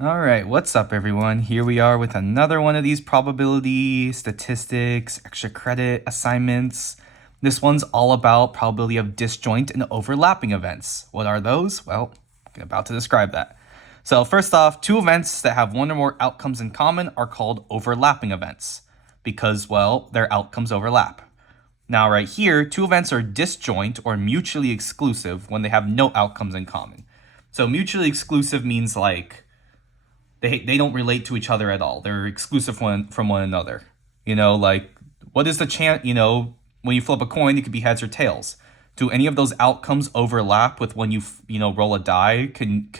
All right, what's up, everyone? Here we are with another one of these probability, statistics, extra credit assignments. This one's all about probability of disjoint and overlapping events. What are those? Well, I'm about to describe that. So first off, two events that have one or more outcomes in common are called overlapping events because, well, their outcomes overlap. Now, right here, two events are disjoint or mutually exclusive when they have no outcomes in common. So mutually exclusive means like they don't relate to each other at all. They're exclusive from one another. Like what is the chance? When you flip a coin, it could be heads or tails. Do any of those outcomes overlap with when you roll a die? Can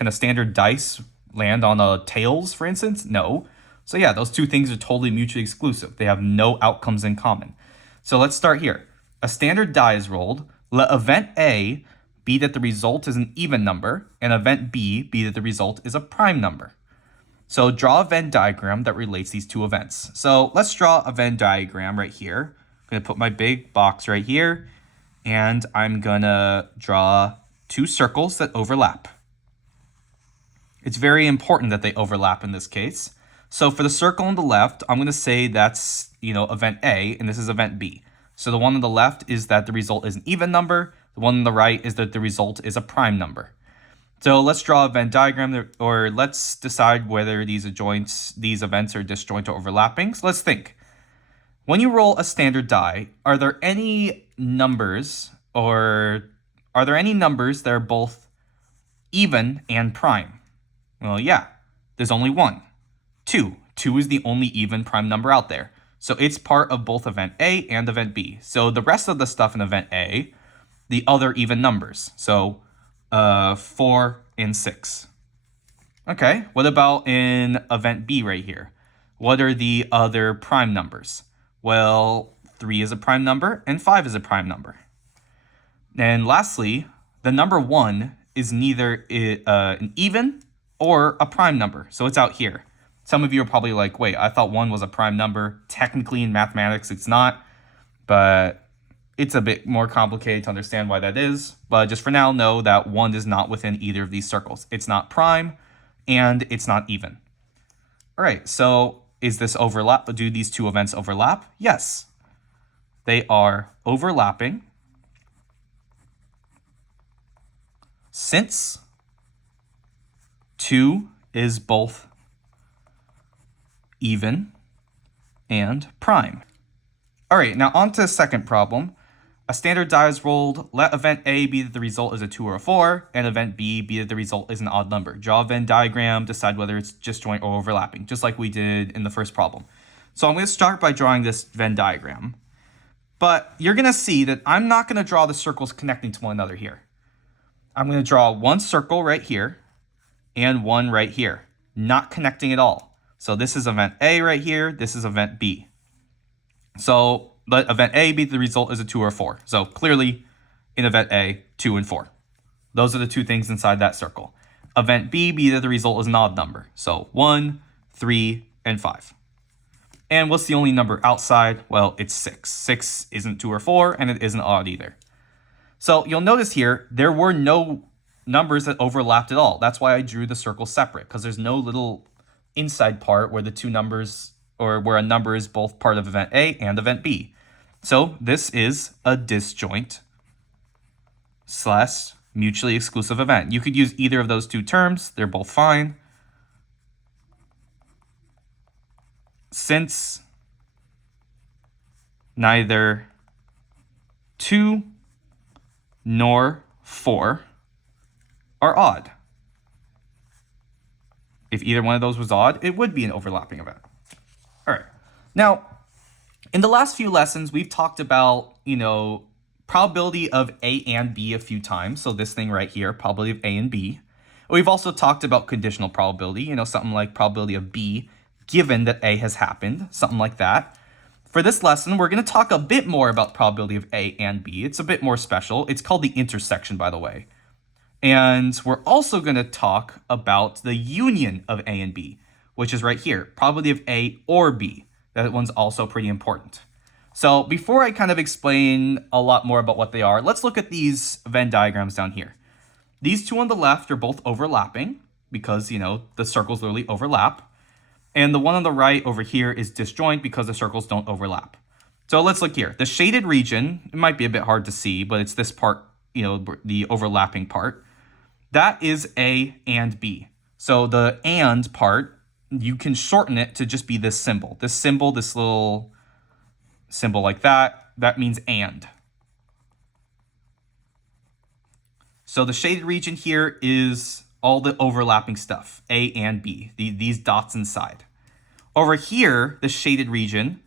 a standard dice land on a tails, for instance? No. So yeah, those two things are totally mutually exclusive. They have no outcomes in common. So let's start here. A standard die is rolled. Let event A be that the result is an even number, and event B be that the result is a prime number. So draw a Venn diagram that relates these two events. So let's draw a Venn diagram right here. I'm going to put my big box right here, and I'm going to draw two circles that overlap. It's very important that they overlap in this case. So for the circle on the left, I'm going to say that's, event A, and this is event B. So the one on the left is that the result is an even number. The one on the right is that the result is a prime number. So let's draw a Venn diagram, or let's decide whether these events are disjoint or overlapping. So let's think. When you roll a standard die, are there any numbers that are both even and prime? Well, yeah, there's only one. 2. 2 is the only even prime number out there. So it's part of both event A and event B. So the rest of the stuff in event A, the other even numbers. So 4 and 6. Okay, what about in event B right here? What are the other prime numbers? Well, 3 is a prime number and 5 is a prime number. And lastly, the number 1 is neither an even or a prime number. So it's out here. Some of you are probably like, wait, I thought 1 was a prime number. Technically in mathematics, it's not. But it's a bit more complicated to understand why that is. But just for now, know that 1 is not within either of these circles. It's not prime and it's not even. All right, so is this overlap? Do these two events overlap? Yes. They are overlapping since 2 is both even and prime. All right, now on to the second problem. A standard die is rolled. Let event A be that the result is a 2 or a 4, and event B be that the result is an odd number. Draw a Venn diagram, decide whether it's disjoint or overlapping, just like we did in the first problem. So I'm going to start by drawing this Venn diagram. But you're going to see that I'm not going to draw the circles connecting to one another here. I'm going to draw one circle right here and one right here, not connecting at all. So this is event A right here. This is event B. So let event A be the result is a 2 or 4. So clearly in event A, 2 and 4. Those are the two things inside that circle. Event B be that the result is an odd number. So 1, 3, and 5. And what's the only number outside? Well, it's 6. 6 isn't 2 or 4, and it isn't odd either. So you'll notice here, there were no numbers that overlapped at all. That's why I drew the circle separate, because there's no little inside part where the two numbers, or where a number is both part of event A and event B. So this is a disjoint / mutually exclusive event. You could use either of those two terms. They're both fine. Since neither 2 nor 4 are odd. If either one of those was odd, it would be an overlapping event. All right. Now, in the last few lessons, we've talked about, probability of A and B a few times. So this thing right here, probability of A and B. We've also talked about conditional probability, something like probability of B given that A has happened, something like that. For this lesson, we're going to talk a bit more about probability of A and B. It's a bit more special. It's called the intersection, by the way. And we're also going to talk about the union of A and B, which is right here, probability of A or B. That one's also pretty important. So before I kind of explain a lot more about what they are, let's look at these Venn diagrams down here. These two on the left are both overlapping. because, the circles literally overlap. And the one on the right over here is disjoint because the circles don't overlap. So let's look here. The shaded region, it might be a bit hard to see, but it's this part, the overlapping part. That is A and B. So the and part, you can shorten it to just be this symbol. This little symbol like that means and. So the shaded region here is all the overlapping stuff, A and B, these dots inside. Over here, the shaded region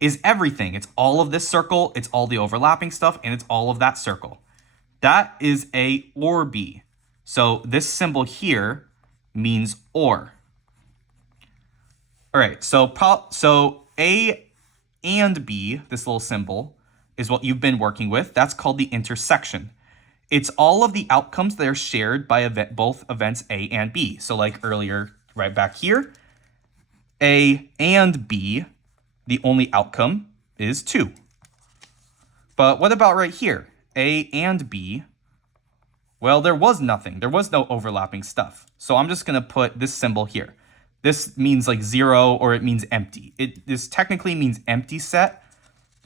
is everything. It's all of this circle, it's all the overlapping stuff, and it's all of that circle. That is A or B. So this symbol here means or. All right, so A and B, this little symbol, is what you've been working with. That's called the intersection. It's all of the outcomes that are shared by both events A and B. So like earlier, right back here, A and B, the only outcome is 2. But what about right here? A and B, well, there was nothing. There was no overlapping stuff. So I'm just going to put this symbol here. This means like 0 or it means empty. This technically means empty set,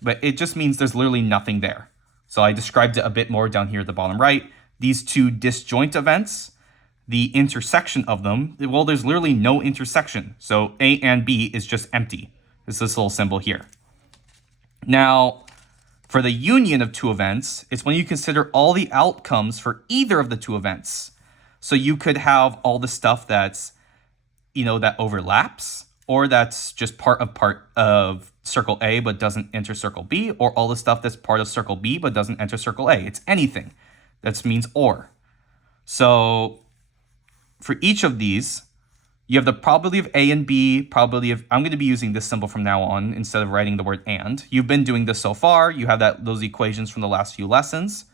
but it just means there's literally nothing there. So I described it a bit more down here at the bottom right. These two disjoint events, the intersection of them, well, there's literally no intersection. So A and B is just empty. It's this little symbol here. Now, for the union of two events, it's when you consider all the outcomes for either of the two events. So you could have all the stuff that's, that overlaps, or that's just part of circle A but doesn't enter circle B, or all the stuff that's part of circle B but doesn't enter circle A. It's anything. That means or. So for each of these, you have the probability of A and B, I'm going to be using this symbol from now on instead of writing the word and. You've been doing this so far. You have those equations from the last few lessons.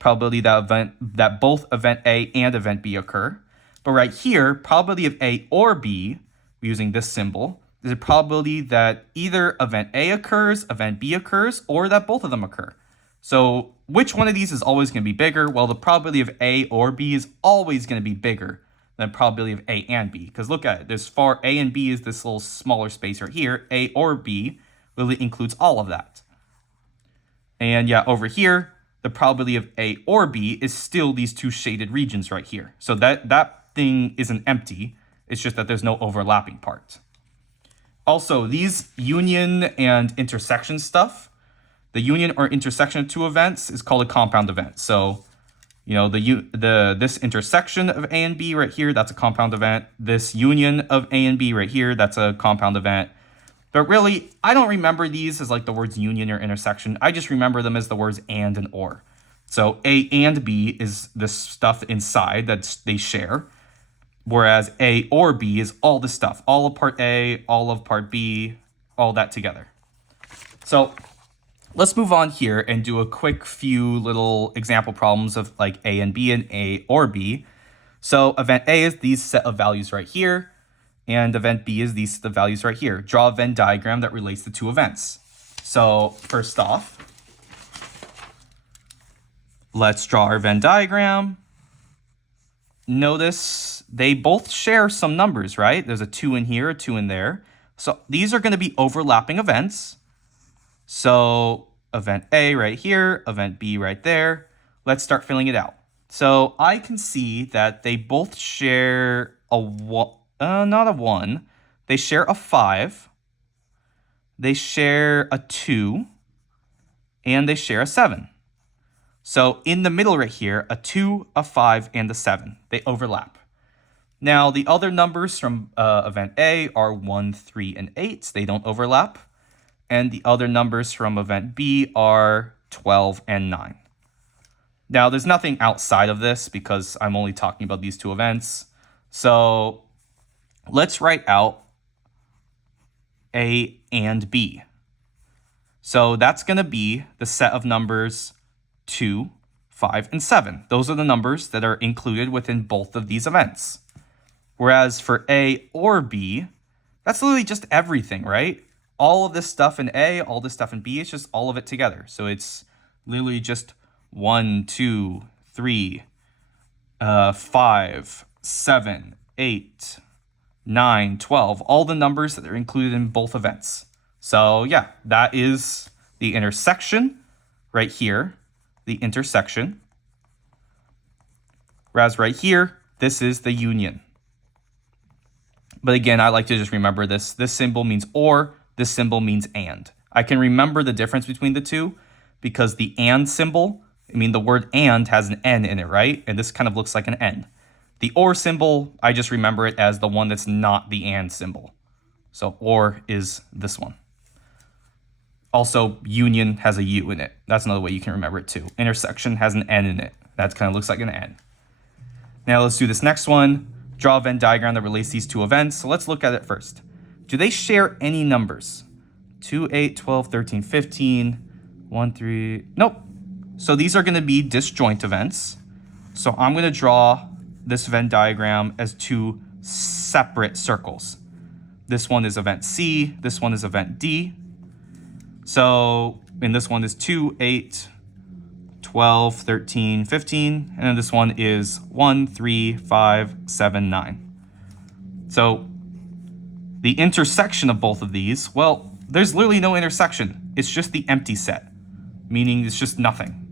Probability that both event A and event B occur. But right here, probability of A or B, using this symbol, is a probability that either event A occurs, event B occurs, or that both of them occur. So which one of these is always going to be bigger? Well, the probability of A or B is always going to be bigger than probability of A and B. Because look at it. A and B is this little smaller space right here. A or B really includes all of that. And yeah, over here, the probability of A or B is still these two shaded regions right here. So that thing isn't empty. It's just that there's no overlapping part. Also, these union and intersection stuff, the union or intersection of two events is called a compound event. So, this intersection of A and B right here, that's a compound event. This union of A and B right here, that's a compound event. But really, I don't remember these as like the words union or intersection. I just remember them as the words and or. So A and B is the stuff inside that they share, whereas A or B is all the stuff, all of part A, all of part B, all that together. So let's move on here and do a quick few little example problems of like A and B and A or B. So event A is these set of values right here, and event B is these the values right here. Draw a Venn diagram that relates the two events. So first off, let's draw our Venn diagram. Notice they both share some numbers, right? There's a 2 in here, a 2 in there. So these are going to be overlapping events. So event A right here, event B right there. Let's start filling it out. So I can see that they both share not a 1. They share a 5. They share a 2. And they share a 7. So in the middle right here, a 2, a 5, and a 7. They overlap. Now, the other numbers from event A are 1, 3, and 8. They don't overlap. And the other numbers from event B are 12 and 9. Now, there's nothing outside of this because I'm only talking about these two events. So let's write out A and B. So that's going to be the set of numbers 2, 5, and 7. Those are the numbers that are included within both of these events. Whereas for A or B, that's literally just everything, right? All of this stuff in A, all this stuff in B, it's just all of it together. So it's literally just 1, 2, 3, 5, 7, 8, 9, 12, all the numbers that are included in both events. So yeah, that is the intersection right here, the intersection. Whereas right here, this is the union. But again, I like to just remember this. This symbol means or, this symbol means and. I can remember the difference between the two because the and symbol, the word and has an N in it, right? And this kind of looks like an N. The or symbol, I just remember it as the one that's not the and symbol. So or is this one. Also, union has a U in it. That's another way you can remember it too. Intersection has an N in it. That kind of looks like an N. Now let's do this next one. Draw a Venn diagram that relates these two events. So let's look at it first. Do they share any numbers? 2, 8, 12, 13, 15, 1, 3. Nope. So these are going to be disjoint events. So I'm going to draw this Venn diagram as two separate circles. This one is event C. This one is event D. So, and this one is 2, 8, 12, 13, 15. And then this one is 1, 3, 5, 7, 9. So the intersection of both of these, well, there's literally no intersection. It's just the empty set, meaning it's just nothing.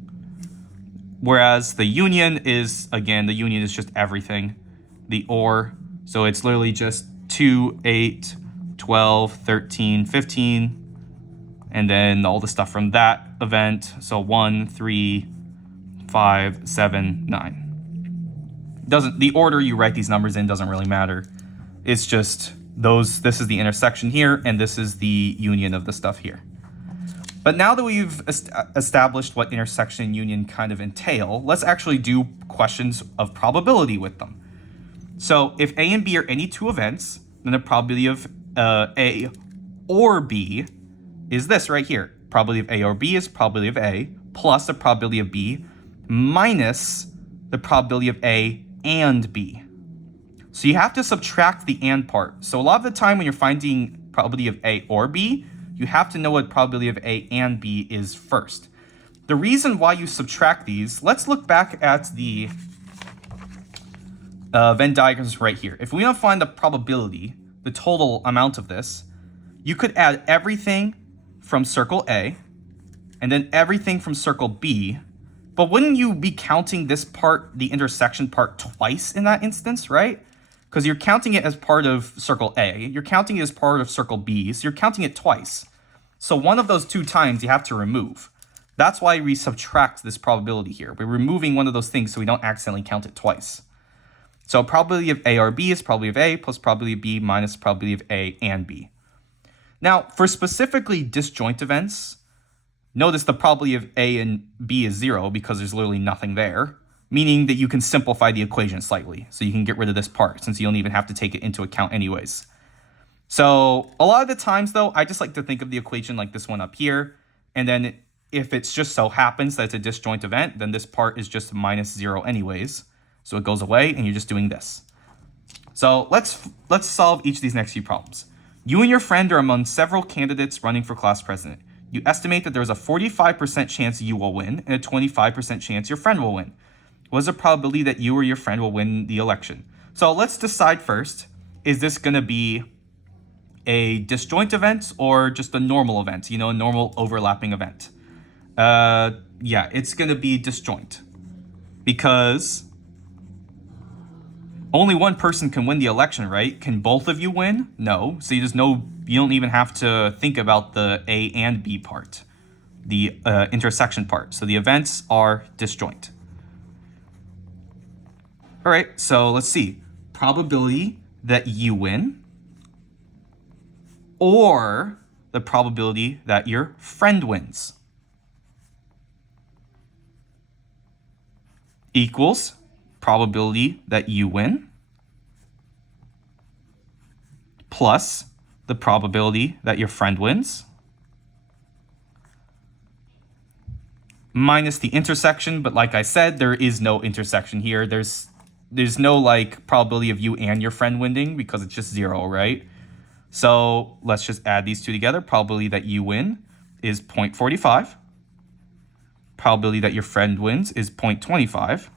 Whereas the union is, again, the union is just everything. The or, so it's literally just 2, 8, 12, 13, 15, and then all the stuff from that event. So 1, 3, 5, 7, 9. The order you write these numbers in doesn't really matter. It's just those, this is the intersection here, and this is the union of the stuff here. But now that we've established what intersection and union kind of entail, let's actually do questions of probability with them. So if A and B are any two events, then the probability of A or B is this right here. Probability of A or B is probability of A plus the probability of B minus the probability of A and B. So you have to subtract the and part. So a lot of the time when you're finding probability of A or B, you have to know what probability of A and B is first. The reason why you subtract these, let's look back at the Venn diagrams right here. If we don't find the probability, the total amount of this, you could add everything from circle A and then everything from circle B. But wouldn't you be counting this part, the intersection part, twice in that instance, right? Because you're counting it as part of circle A, you're counting it as part of circle B, so you're counting it twice. So one of those two times you have to remove. That's why we subtract this probability here. We're removing one of those things so we don't accidentally count it twice. So probability of A or B is probability of A plus probability of B minus probability of A and B. Now, for specifically disjoint events, notice the probability of A and B is 0 because there's literally nothing there, meaning that you can simplify the equation slightly. So you can get rid of this part since you don't even have to take it into account anyways. So a lot of the times, though, I just like to think of the equation like this one up here. And then if it's just so happens that it's a disjoint event, then this part is just minus 0 anyways. So it goes away and you're just doing this. So let's solve each of these next few problems. You and your friend are among several candidates running for class president. You estimate that there is a 45% chance you will win and a 25% chance your friend will win. What is the probability that you or your friend will win the election? So let's decide first, is this going to be a disjoint event or just a normal event, a normal overlapping event? Yeah, it's going to be disjoint because only one person can win the election, right? Can both of you win? No. So you don't even have to think about the A and B part, the intersection part. So the events are disjoint. All right, so let's see. Probability that you win or the probability that your friend wins equals probability that you win plus the probability that your friend wins minus the intersection. But like I said, there is no intersection here. There's no probability of you and your friend winning because it's just 0, right? So let's just add these two together. Probability that you win is 0.45. Probability that your friend wins is 0.25.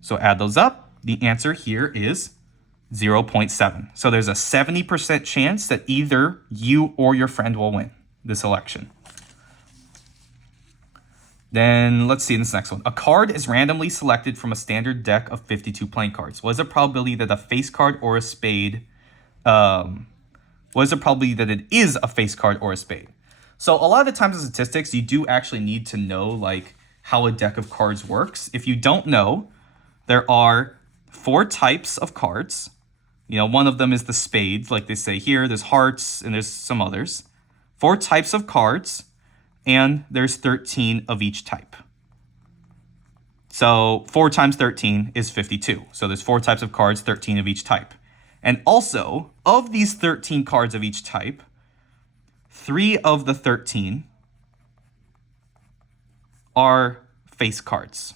So add those up. The answer here is 0.7. So there's a 70% chance that either you or your friend will win this election. Then let's see this next one. A card is randomly selected from a standard deck of 52 playing cards. What is the probability that a face card or a spade, what is the probability that it is a face card or a spade? So a lot of the times in statistics, you do actually need to know like how a deck of cards works. If you don't know, there are 4 types of cards. You know, one of them is the spades, like they say here. There's hearts and there's some others. 4 types of cards, and there's 13 of each type. So 4 times 13 is 52. So there's 4 types of cards, 13 of each type. And also, of these 13 cards of each type, 3 of the 13 are face cards.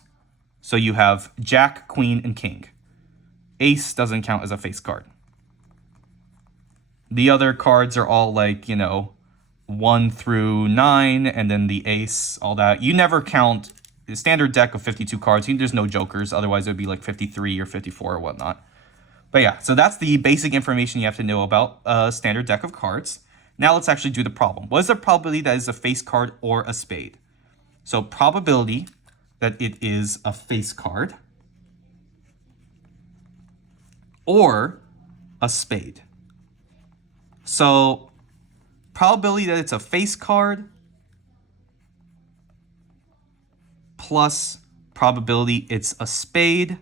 So you have Jack, Queen, and King. Ace doesn't count as a face card. The other cards are all like, 1 through 9, and then the ace, all that. You never count the standard deck of 52 cards. There's no jokers. Otherwise, it would be like 53 or 54 or whatnot. But yeah, so that's the basic information you have to know about a standard deck of cards. Now let's actually do the problem. What is the probability that is a face card or a spade? So probability that it is a face card or a spade. So probability that it's a face card plus probability it's a spade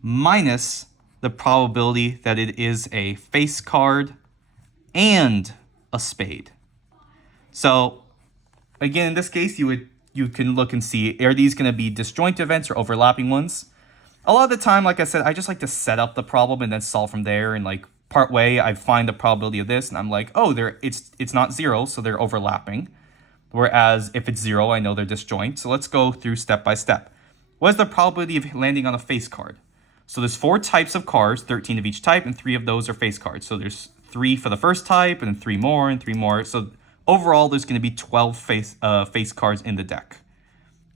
minus the probability that it is a face card and a spade. So again, in this case, you can look and see, are these going to be disjoint events or overlapping ones? A lot of the time, like I said, I just like to set up the problem and then solve from there. And like part way, I find the probability of this and I'm like, oh, it's not 0, so they're overlapping. Whereas if it's 0, I know they're disjoint. So let's go through step by step. What is the probability of landing on a face card? So there's 4 types of cards, 13 of each type, and 3 of those are face cards. So there's 3 for the first type, and then 3 more, and 3 more. So overall, there's going to be 12 face cards in the deck.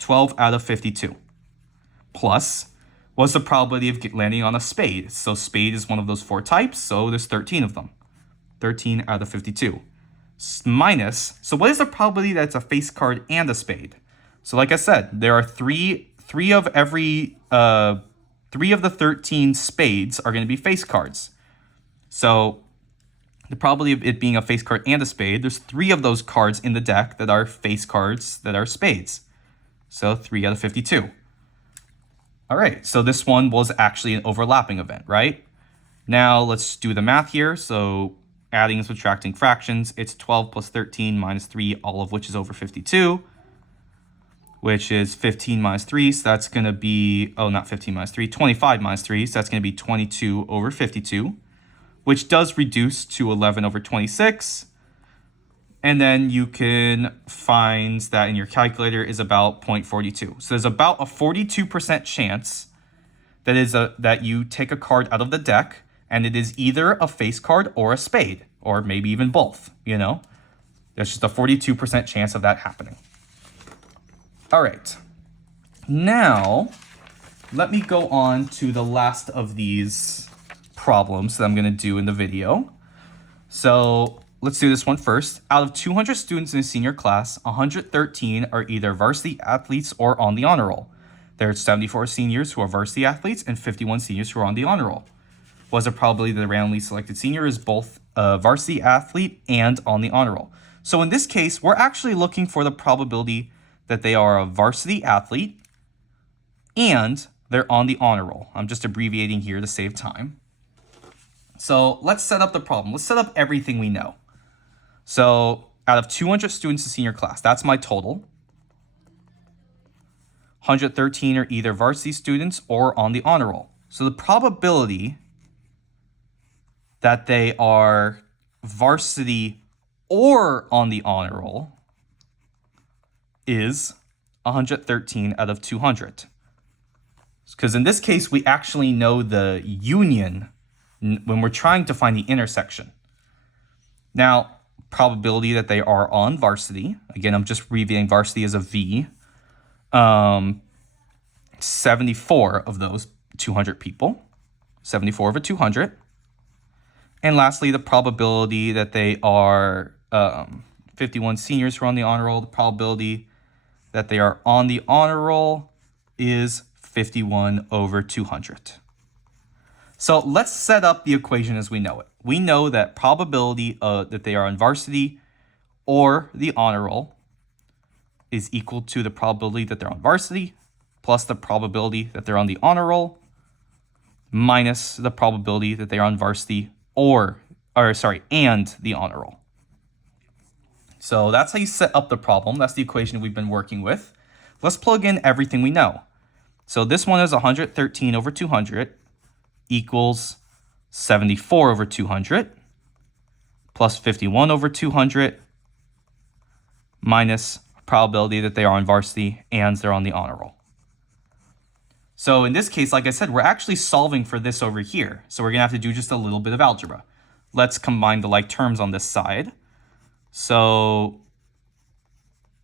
12 out of 52. Plus, what's the probability of landing on a spade? So spade is one of those 4 types, so there's 13 of them. 13 out of 52. Minus, so what is the probability that it's a face card and a spade? So like I said, there are three of every 3 of the 13 spades are going to be face cards. So the probability of it being a face card and a spade, there's 3 of those cards in the deck that are face cards that are spades. So 3 out of 52. All right, so this one was actually an overlapping event, right? Now let's do the math here. So adding and subtracting fractions, it's 12 plus 13 minus 3, all of which is over 52, which is 15 minus 3. So that's going to be, not 15 minus 3, 25 minus 3. So that's going to be 22 over 52, which does reduce to 11 over 26. And then you can find that in your calculator is about 0.42. So there's about a 42% chance that you take a card out of the deck and it is either a face card or a spade, or maybe even both, There's just a 42% chance of that happening. All right. Now, let me go on to the last of these problems that I'm going to do in the video. So let's do this one first. Out of 200 students in a senior class, 113 are either varsity athletes or on the honor roll. There are 74 seniors who are varsity athletes and 51 seniors who are on the honor roll. What's the probability that the randomly selected senior is both a varsity athlete and on the honor roll? So in this case, we're actually looking for the probability that they are a varsity athlete and they're on the honor roll. I'm just abbreviating here to save time. So let's set up the problem. Let's set up everything we know. So out of 200 students in senior class, that's my total. 113 are either varsity students or on the honor roll. So the probability that they are varsity or on the honor roll is 113 out of 200. Because in this case, we actually know the union when we're trying to find the intersection. Now, probability that they are on varsity. Again, I'm just abbreviating varsity as a V. 74 of those 200 people. 74 over 200. And lastly, the probability that they are 51 seniors who are on the honor roll, the probability that they are on the honor roll is 51 over 200. So let's set up the equation as we know it. We know that probability that they are on varsity or the honor roll is equal to the probability that they're on varsity plus the probability that they're on the honor roll minus the probability that they're on varsity and the honor roll. So that's how you set up the problem. That's the equation we've been working with. Let's plug in everything we know. So this one is 113 over 200 equals 74 over 200 plus 51 over 200 minus probability that they are on varsity and they're on the honor roll. So in this case, like I said, we're actually solving for this over here. So we're going to have to do just a little bit of algebra. Let's combine the like terms on this side. So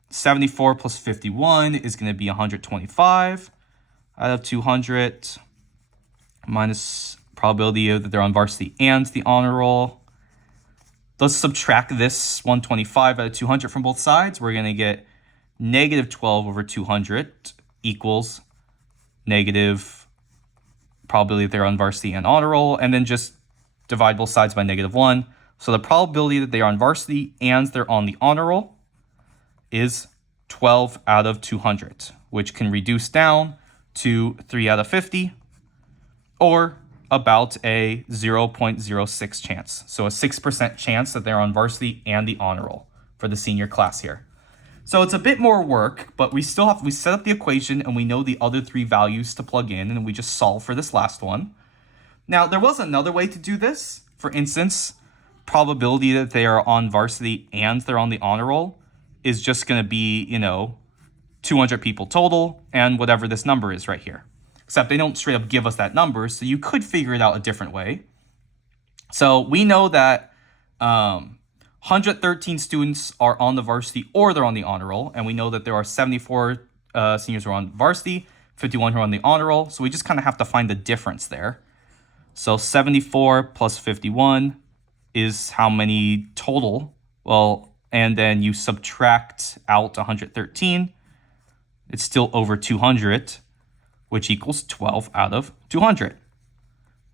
74 plus 51 is going to be 125 out of 200 minus probability that they're on varsity and the honor roll. Let's subtract this 125 out of 200 from both sides. We're going to get negative 12 over 200 equals negative probability that they're on varsity and honor roll, and then just divide both sides by negative 1. So the probability that they are on varsity and they're on the honor roll is 12 out of 200, which can reduce down to 3 out of 50, or about a 0.06 chance. So a 6% chance that they're on varsity and the honor roll for the senior class here. So it's a bit more work, but we set up the equation and we know the other three values to plug in, and we just solve for this last one. Now, there was another way to do this. For instance, probability that they are on varsity and they're on the honor roll is just going to be, 200 people total and whatever this number is right here. Except they don't straight up give us that number, so you could figure it out a different way. So we know that 113 students are on the varsity or they're on the honor roll, and we know that there are 74 seniors who are on varsity, 51 who are on the honor roll, so we just kind of have to find the difference there. So 74 plus 51 is how many total? Well, and then you subtract out 113, it's still over 200, which equals 12 out of 200,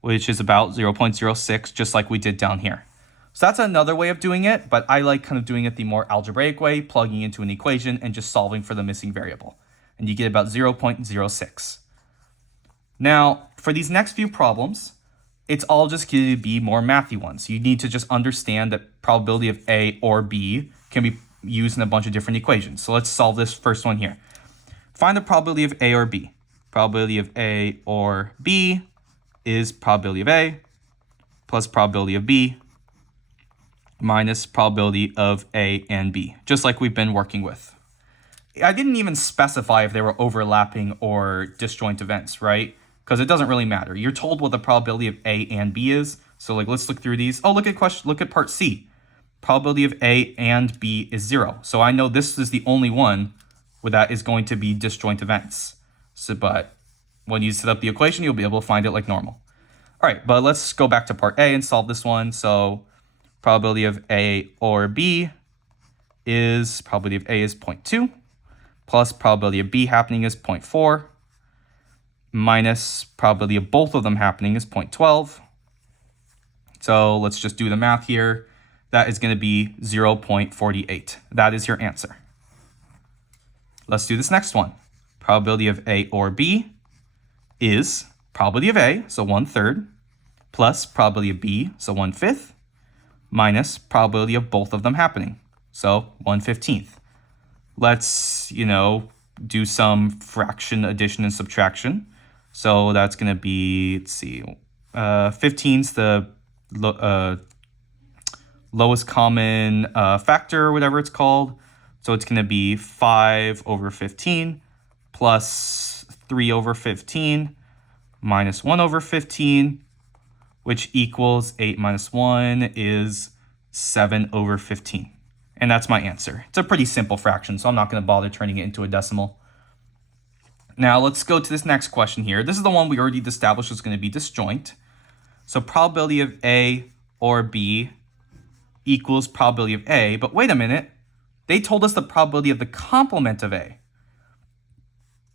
which is about 0.06, just like we did down here. So that's another way of doing it, but I like kind of doing it the more algebraic way, plugging into an equation and just solving for the missing variable. And you get about 0.06. Now, for these next few problems, it's all just going to be more mathy ones. You need to just understand that probability of A or B can be used in a bunch of different equations. So let's solve this first one here. Find the probability of A or B. Probability of A or B is probability of A plus probability of B minus probability of A and B, just like we've been working with. I didn't even specify if they were overlapping or disjoint events, right? Because it doesn't really matter. You're told what the probability of A and B is. So let's look through these. Oh, look at part C. Probability of A and B is 0. So I know this is the only one where that is going to be disjoint events. So, but when you set up the equation, you'll be able to find it like normal. All right, but let's go back to part A and solve this one. So probability of A or B is, probability of A is 0.2 plus probability of B happening is 0.4 minus probability of both of them happening is 0.12. So let's just do the math here. That is going to be 0.48. That is your answer. Let's do this next one. Probability of A or B is probability of A, so 1/3, plus probability of B, so 1/5, minus probability of both of them happening, so 1/15. Let's, do some fraction addition and subtraction. So that's going to be, 15's the lowest common factor, or whatever it's called. So it's going to be 5 over 15 plus 3 over 15 minus 1 over 15, which equals 8 minus 1 is 7 over 15. And that's my answer. It's a pretty simple fraction, so I'm not going to bother turning it into a decimal. Now let's go to this next question here. This is the one we already established is going to be disjoint. So probability of A or B equals probability of A. But wait a minute. They told us the probability of the complement of A.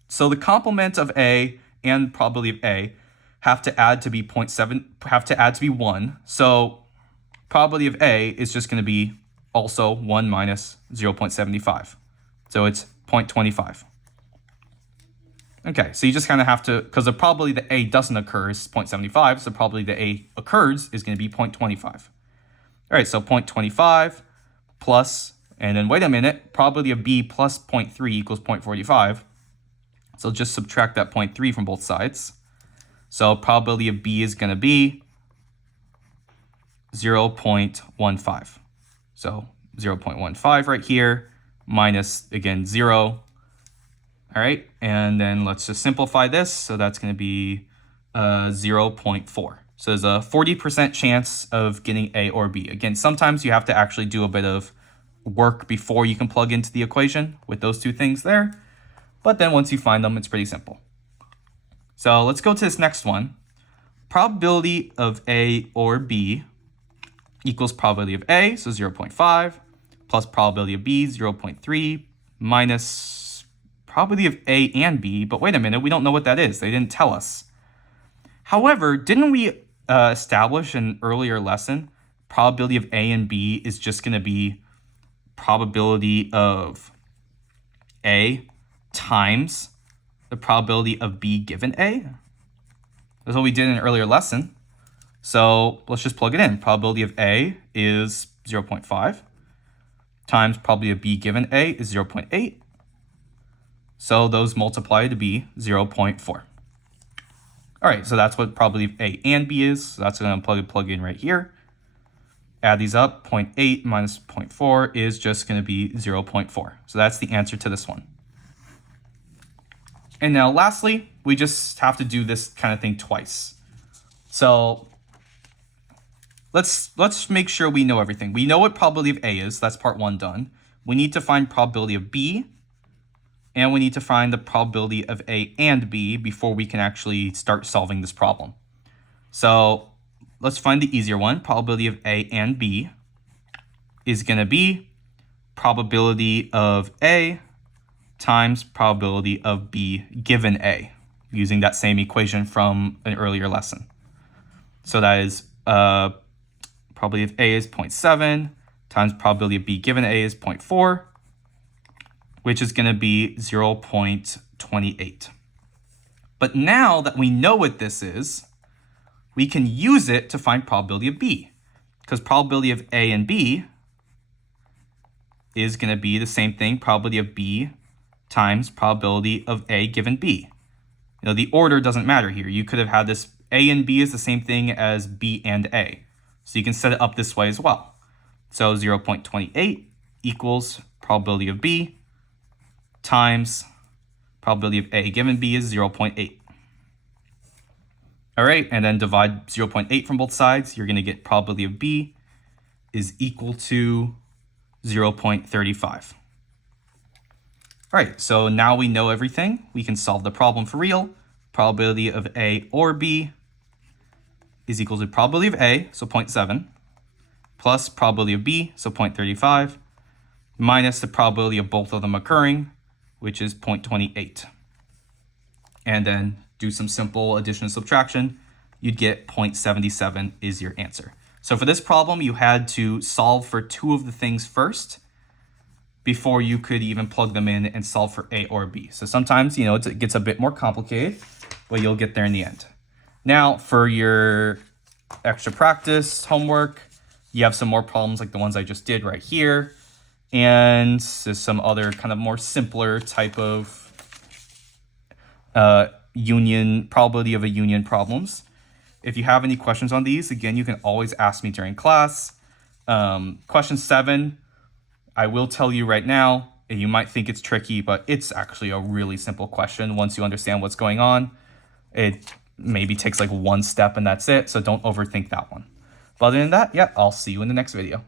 So the complement of A and probability of A have to add to be 0.7, have to add to be 1. So probability of A is just going to be also 1 minus 0.75. So it's 0.25. Okay, so you just kind of have to, because the probability that A doesn't occur is 0.75, so probability that A occurs is going to be 0.25. All right, so 0.25 plus, and then wait a minute, probability of B plus 0.3 equals 0.45. So just subtract that 0.3 from both sides. So probability of B is going to be 0.15. So 0.15 right here, minus, again, 0. All right, and then let's just simplify this. So that's going to be 0.4. So there's a 40% chance of getting A or B. Again, sometimes you have to actually do a bit of work before you can plug into the equation with those two things there. But then once you find them, it's pretty simple. So let's go to this next one. Probability of A or B equals probability of A, so 0.5, plus probability of B, 0.3, minus probability of A and B. But wait a minute, we don't know what that is. They didn't tell us. However, didn't we establish in an earlier lesson, probability of A and B is just going to be probability of A times the probability of B given A? That's what we did in an earlier lesson. So let's just plug it in. Probability of A is 0.5 times probability of B given A is 0.8. So those multiply to be 0.4. All right, so that's what probability of A and B is. So that's going to plug in right here. Add these up. 0.8 minus 0.4 is just going to be 0.4. So that's the answer to this one. And now lastly, we just have to do this kind of thing twice. So let's make sure we know everything. We know what probability of A is. That's part 1 done. We need to find probability of B. And we need to find the probability of A and B before we can actually start solving this problem. So let's find the easier one. Probability of A and B is going to be probability of A times probability of B given A, using that same equation from an earlier lesson. So that is probability of A is 0.7 times probability of B given A is 0.4, which is going to be 0.28. But now that we know what this is, we can use it to find probability of B, because probability of A and B is going to be the same thing, probability of B times probability of A given B. You know, the order doesn't matter here. You could have had this A and B is the same thing as B and A. So you can set it up this way as well. So 0.28 equals probability of B times probability of A given B is 0.8. All right, and then divide 0.8 from both sides. You're going to get probability of B is equal to 0.35. All right, so now we know everything. We can solve the problem for real. Probability of A or B is equal to probability of A, so 0.7, plus probability of B, so 0.35, minus the probability of both of them occurring, which is 0.28. And then do some simple addition and subtraction. You'd get 0.77 is your answer. So for this problem, you had to solve for 2 of the things first before you could even plug them in and solve for A or B. So sometimes, you know, it gets a bit more complicated, but you'll get there in the end. Now, for your extra practice homework, you have some more problems like the ones I just did right here. And there's some other kind of more simpler type of probability of a union problems. If you have any questions on these, again, you can always ask me during class. Question 7, I will tell you right now, and you might think it's tricky, but it's actually a really simple question once you understand what's going on. It maybe takes like 1 step and that's it, so don't overthink that one. But other than that, yeah, I'll see you in the next video.